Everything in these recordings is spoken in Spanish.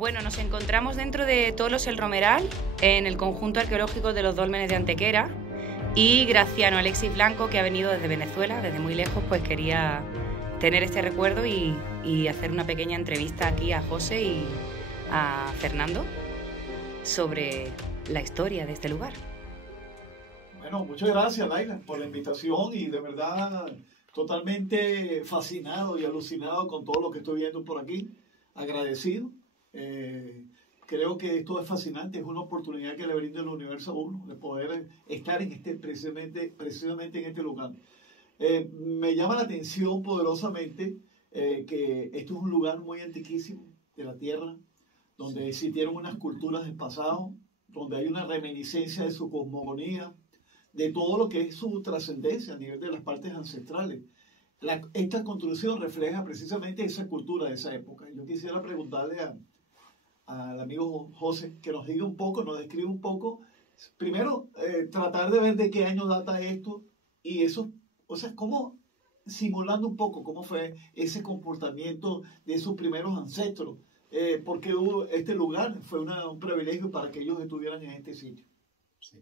Bueno, nos encontramos dentro de Tolos el Romeral, en el conjunto arqueológico de los Dólmenes de Antequera, y Graciano Alexis Blanco, que ha venido desde Venezuela, desde muy lejos, pues quería tener este recuerdo y hacer una pequeña entrevista aquí a José y a Fernando sobre la historia de este lugar. Bueno, muchas gracias, Laila, por la invitación y de verdad totalmente fascinado y alucinado con todo lo que estoy viendo por aquí. Agradecido. Creo que esto es fascinante, es una oportunidad que le brinda el universo a uno de poder estar en precisamente en este lugar. Me llama la atención poderosamente que esto es un lugar muy antiquísimo de la tierra, donde existieron unas culturas del pasado, donde hay una reminiscencia de su cosmogonía, de todo lo que es su trascendencia a nivel de las partes ancestrales. Esta construcción refleja precisamente esa cultura de esa época. Yo quisiera preguntarle al amigo José que nos diga un poco, nos describa un poco, primero tratar de ver de qué año data esto y eso, o sea, cómo, simulando un poco cómo fue ese comportamiento de sus primeros ancestros, porque este lugar fue un privilegio para que ellos estuvieran en este sitio. Sí.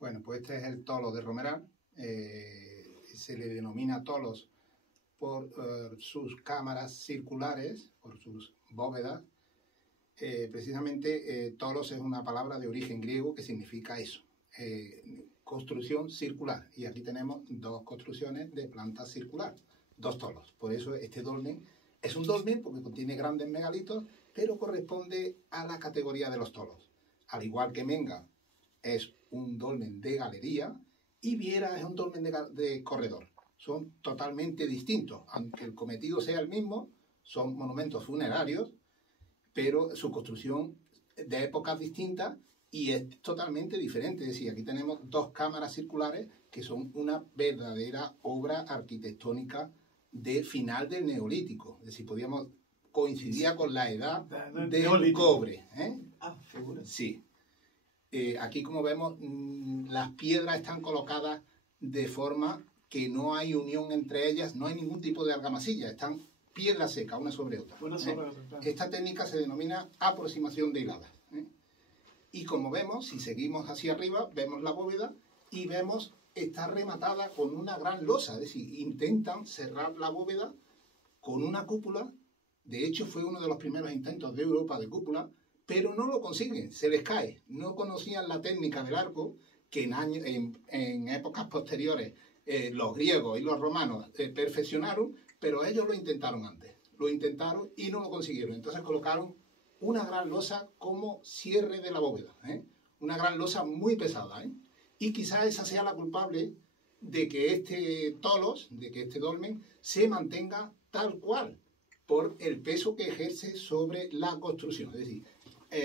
Bueno, pues este es el Tolos de Romeral. Se le denomina Tolos por sus cámaras circulares, por sus bóvedas. Precisamente Tolos es una palabra de origen griego que significa eso, construcción circular. Y aquí tenemos dos construcciones de planta circular, dos tolos. Por eso este dolmen es un dolmen porque contiene grandes megalitos, pero corresponde a la categoría de los tolos. Al igual que Menga es un dolmen de galería y Viera es un dolmen de corredor. Son totalmente distintos, aunque el cometido sea el mismo, son monumentos funerarios, pero su construcción de épocas distintas y es totalmente diferente. Es decir, aquí tenemos dos cámaras circulares que son una verdadera obra arquitectónica de final del Neolítico. Es decir, coincidía con la edad del cobre. Figura. Sí. Aquí, como vemos, las piedras están colocadas de forma que no hay unión entre ellas, no hay ningún tipo de argamasilla, están piedra seca, una sobre otra. Claro. Esta técnica se denomina aproximación de hiladas. Y como vemos, si seguimos hacia arriba, vemos la bóveda y vemos está rematada con una gran losa, es decir, intentan cerrar la bóveda con una cúpula. De hecho, fue uno de los primeros intentos de Europa de cúpula, pero no lo consiguen, se les cae. No conocían la técnica del arco, que en épocas posteriores los griegos y los romanos perfeccionaron, pero ellos lo intentaron antes. Lo intentaron y no lo consiguieron. Entonces colocaron una gran losa como cierre de la bóveda. Una gran losa muy pesada. Y quizás esa sea la culpable de que este tolos, de que este dolmen, se mantenga tal cual, por el peso que ejerce sobre la construcción. Es decir,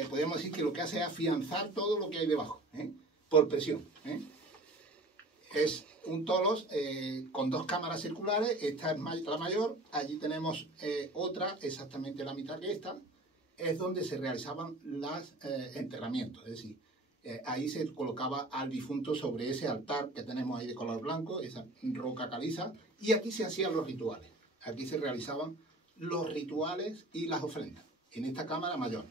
podemos decir que lo que hace es afianzar todo lo que hay debajo, por presión. Es un tolos con dos cámaras circulares, esta es la mayor, allí tenemos otra, exactamente la mitad que esta, es donde se realizaban los enterramientos, es decir, ahí se colocaba al difunto sobre ese altar que tenemos ahí de color blanco, esa roca caliza, y aquí se hacían los rituales, aquí se realizaban los rituales y las ofrendas, en esta cámara mayor.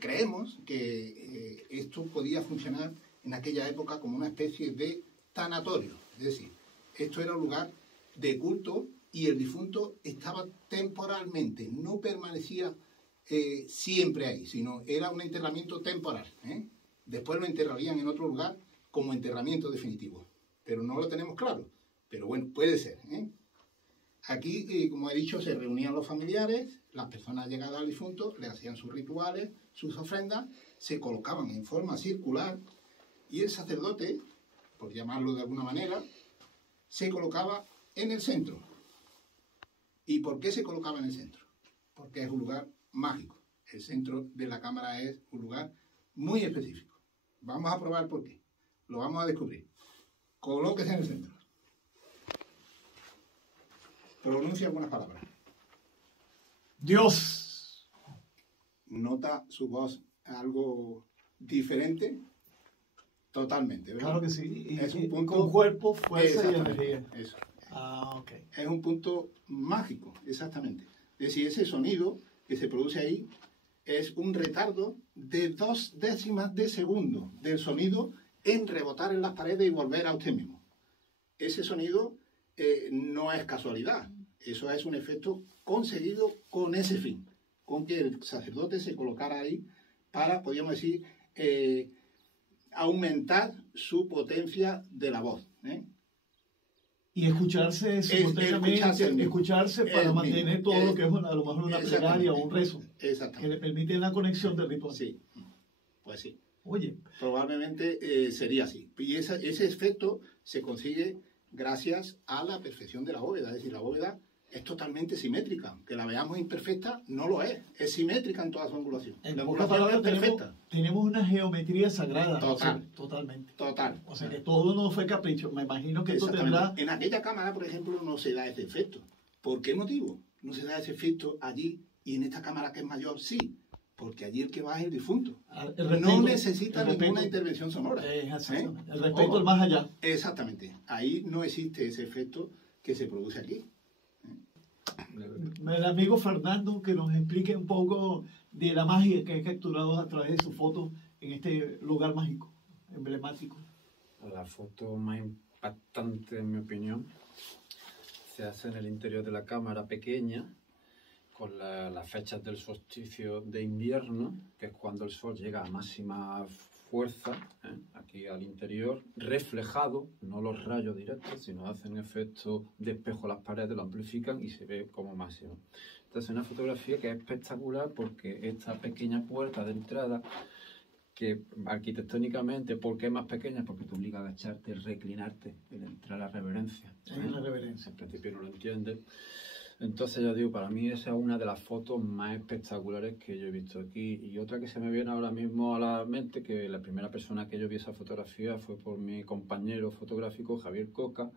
Creemos que esto podía funcionar en aquella época como una especie de tanatorio, es decir, esto era un lugar de culto y el difunto estaba temporalmente, no permanecía siempre ahí, sino era un enterramiento temporal. Después lo enterrarían en otro lugar como enterramiento definitivo, pero no lo tenemos claro, pero bueno, puede ser. Aquí, como he dicho, se reunían los familiares, las personas llegadas al difunto, le hacían sus rituales, sus ofrendas, se colocaban en forma circular y el sacerdote, por llamarlo de alguna manera, se colocaba en el centro. ¿Y por qué se colocaba en el centro? Porque es un lugar mágico. El centro de la cámara es un lugar muy específico. Vamos a probar por qué. Lo vamos a descubrir. Colóquese en el centro. Pronuncia algunas palabras. Dios. ¿Nota su voz algo diferente? Totalmente, ¿verdad? Claro que sí. Es un punto, con cuerpo, fuerza y energía. Eso. Ok. Es un punto mágico, exactamente. Es decir, ese sonido que se produce ahí es un retardo de 0,2 de segundo del sonido en rebotar en las paredes y volver a usted mismo. Ese sonido no es casualidad, eso es un efecto conseguido con ese fin, con que el sacerdote se colocara ahí para, podríamos decir, aumentar su potencia de la voz. Y escucharse simultáneamente, escucharse para mantener todo lo que es a lo mejor una plegaria o un rezo. Exactamente. Que le permite la conexión del ritual. Sí, pues sí. Oye. Probablemente sería así. Y ese efecto se consigue gracias a la perfección de la bóveda. Es decir, la bóveda es totalmente simétrica. Que la veamos imperfecta, no lo es. Es simétrica en toda su angulación. En pocas palabras, tenemos una geometría sagrada. Total. O sea, totalmente. Total. O sea, que todo no fue capricho. Me imagino que esto tendrá... En aquella cámara, por ejemplo, no se da ese efecto. ¿Por qué motivo? No se da ese efecto allí y en esta cámara que es mayor, sí. Porque allí el que va es el difunto. No necesita ninguna intervención sonora. El respeto al más allá. Exactamente. Ahí no existe ese efecto que se produce aquí. El amigo Fernando, que nos explique un poco de la magia que ha capturado a través de su foto en este lugar mágico, emblemático. La foto más impactante, en mi opinión, se hace en el interior de la cámara pequeña, con las fechas del solsticio de invierno, que es cuando el sol llega a máxima fuerza, aquí al interior, reflejado, no los rayos directos, sino hacen efecto de espejo a las paredes, lo amplifican y se ve como máximo. Entonces es una fotografía que es espectacular porque esta pequeña puerta de entrada, que arquitectónicamente, ¿por qué es más pequeña? Porque te obliga a agacharte, reclinarte, el entrar a la reverencia. La reverencia. Al principio no lo entiendes. Entonces ya digo, para mí esa es una de las fotos más espectaculares que yo he visto aquí. Y otra que se me viene ahora mismo a la mente, que la primera persona que yo vi esa fotografía fue por mi compañero fotográfico Javier Coca,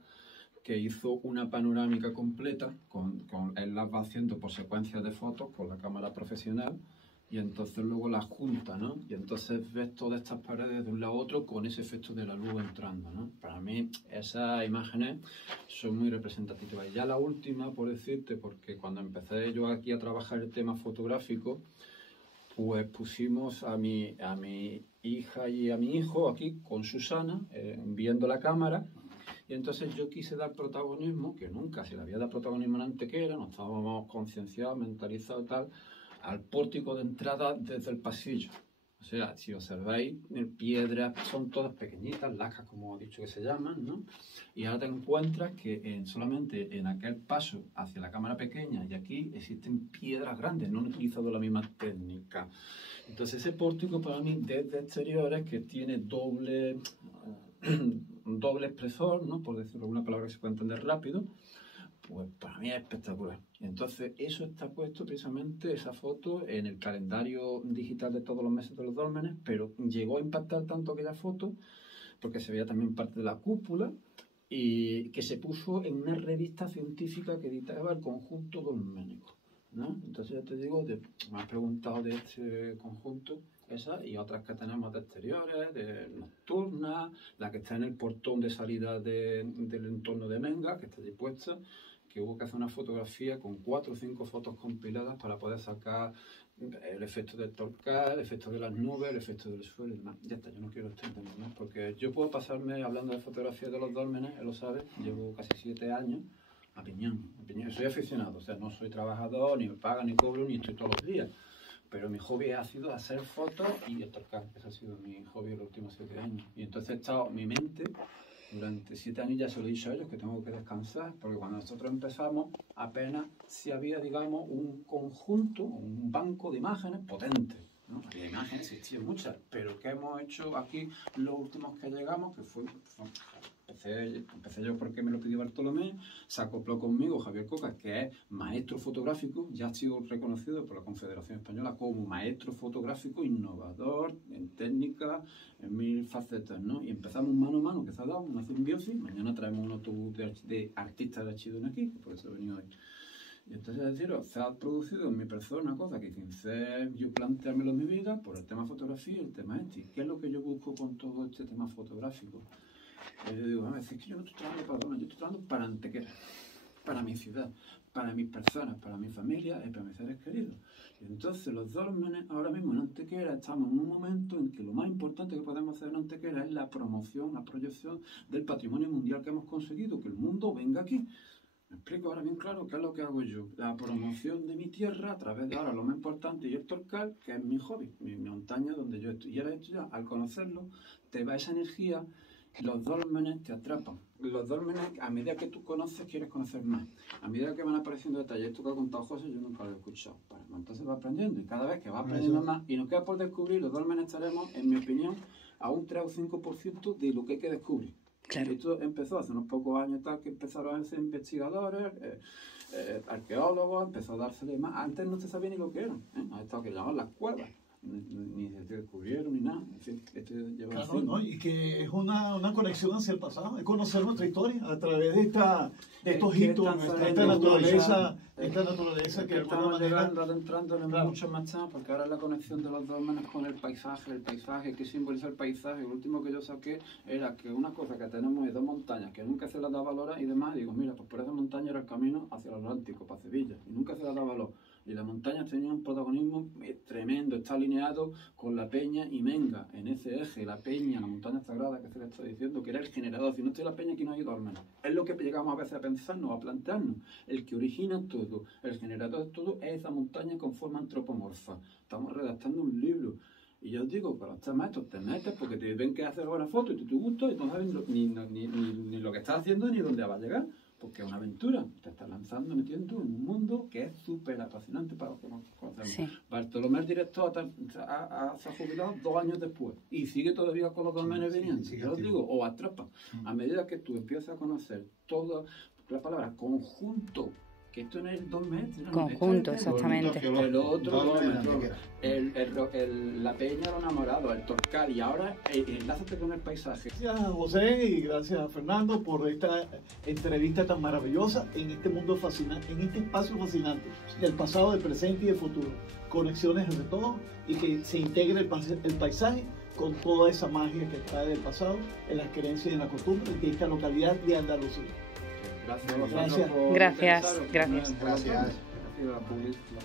que hizo una panorámica completa, él las va haciendo por secuencias de fotos con la cámara profesional, y entonces luego las junta, ¿no? Y entonces ves todas estas paredes de un lado a otro con ese efecto de la luz entrando, ¿no? Para mí esas imágenes son muy representativas. Y ya la última, por decirte, porque cuando empecé yo aquí a trabajar el tema fotográfico, pues pusimos a mi hija y a mi hijo aquí con Susana, viendo la cámara, y entonces yo quise dar protagonismo, que nunca se le había dado protagonismo en Antequera, no estábamos concienciados, mentalizados y tal, al pórtico de entrada desde el pasillo. O sea, si observáis, piedras son todas pequeñitas, lajas como he dicho que se llaman, ¿no? Y ahora te encuentras que solamente en aquel paso hacia la cámara pequeña y aquí existen piedras grandes, no han utilizado la misma técnica. Entonces ese pórtico para mí desde exteriores, que tiene doble expresor, ¿no? Por decirlo alguna palabra que se pueda entender rápido, pues para mí es espectacular. Entonces eso está puesto precisamente, esa foto, en el calendario digital de todos los meses de los dólmenes, pero llegó a impactar tanto aquella foto porque se veía también parte de la cúpula y que se puso en una revista científica que editaba el conjunto dolménico, ¿no? Entonces ya te digo, me has preguntado de este conjunto, esa y otras que tenemos de exteriores, de nocturnas, la que está en el portón de salida del entorno de Menga, que está dispuesta, que hubo que hacer una fotografía con 4 o 5 fotos compiladas para poder sacar el efecto del torcal, el efecto de las nubes, el efecto del suelo y demás. Ya está, yo no quiero extenderme más, porque yo puedo pasarme hablando de fotografía de los dólmenes, él lo sabe, llevo casi 7 años, a piñón. Soy aficionado, o sea, no soy trabajador, ni me pagan, ni cobro, ni estoy todos los días. Pero mi hobby ha sido hacer fotos y el torcal. Ese ha sido mi hobby los últimos 7 años. Y entonces he estado, mi mente, durante 7 años ya se lo he dicho a ellos, que tengo que descansar, porque cuando nosotros empezamos, apenas si había, digamos, un conjunto, un banco de imágenes potente, ¿no? Había imágenes, existían muchas, pero ¿qué hemos hecho aquí los últimos que llegamos? Que fue... Empecé yo porque me lo pidió Bartolomé, se acopló conmigo Javier Coca, que es maestro fotográfico, ya ha sido reconocido por la Confederación Española como maestro fotográfico innovador en técnica, en 1000 facetas, ¿no? Y empezamos mano a mano, que se ha dado una simbiosis. Mañana traemos un autobús de artistas de Archidona aquí, por eso he venido hoy. Y entonces, es decir, se ha producido en mi persona una cosa que quise yo planteármelo en mi vida por el tema fotografía y el tema este. ¿Qué es lo que yo busco con todo este tema fotográfico? Yo digo, es que yo no estoy trabajando para Dona, yo estoy trabajando para Antequera, para mi ciudad, para mis personas, para mi familia y para mis seres queridos. Y entonces los dólmenes, ahora mismo en Antequera, estamos en un momento en que lo más importante que podemos hacer en Antequera es la promoción, la proyección del patrimonio mundial que hemos conseguido, que el mundo venga aquí. Me explico ahora bien claro qué es lo que hago yo. La promoción de mi tierra a través de ahora lo más importante y el Torcal, que es mi hobby, mi montaña donde yo estoy. Y ahora esto ya, al conocerlo, te va esa energía, los dólmenes te atrapan. Los dólmenes, a medida que tú conoces, quieres conocer más. A medida que van apareciendo detalles, esto que ha contado José, yo nunca lo he escuchado. Bueno, entonces va aprendiendo y cada vez que va aprendiendo más y nos queda por descubrir, los dólmenes estaremos, en mi opinión, a un 3 o 5% de lo que hay que descubrir. Claro. Esto empezó hace unos pocos años tal que empezaron a ser investigadores, arqueólogos, empezó a dársele más. Antes no se sabía ni lo que eran, ha estado que llamaban las cuevas, ni se descubrieron ni nada. En fin, esto lleva Claro, ¿no? Y que es una conexión hacia el pasado, es conocer nuestra historia a través de estos hitos, esta naturaleza que de alguna estamos manera... adentrándonos Claro. mucho más temas, porque ahora la conexión de los dólmenes con el paisaje, que simboliza el paisaje. Lo último que yo saqué era que una cosa que tenemos es 2 montañas, que nunca se las da valor y demás, y digo, mira, pues por esa montaña era el camino hacia el Atlántico, para Sevilla, y nunca se las da valor. Y las montañas tenían un protagonismo tremendo, está alineado con la Peña y Menga, en ese eje, la Peña, la montaña sagrada que se le está diciendo, que era el generador. Si no estoy la Peña, aquí no hay dólmenes. Es lo que llegamos a veces a pensarnos, a plantearnos. El que origina todo, el generador de todo, es esa montaña con forma antropomorfa. Estamos redactando un libro. Y yo os digo, para estos maestros te metes porque te ven que haces buena foto y te gusta y no sabes ni lo que estás haciendo ni dónde vas a llegar. Porque es una aventura, te estás lanzando, metiendo en un mundo que es súper apasionante para los que nos conocemos. Sí. Bartolomé, el director, se ha jubilado 2 años después y sigue todavía con los dólmenes viniendo. Yo os digo, o atrapa. A medida que tú empiezas a conocer toda la palabra conjunto, que esto no es 2 metros. Conjunto, esto es exactamente. el otro, la Peña, los enamorados, el Torcal, y ahora enlázate con el paisaje. Gracias a José y gracias a Fernando por esta entrevista tan maravillosa en este mundo fascinante, en este espacio fascinante del pasado, del presente y del futuro. Conexiones entre todo y que se integre el paisaje con toda esa magia que trae del pasado, en las creencias y en la costumbre de esta localidad de Andalucía. Gracias a vosotros Gracias. por Gracias, interesaros. gracias. Gracias. Gracias a la publicidad.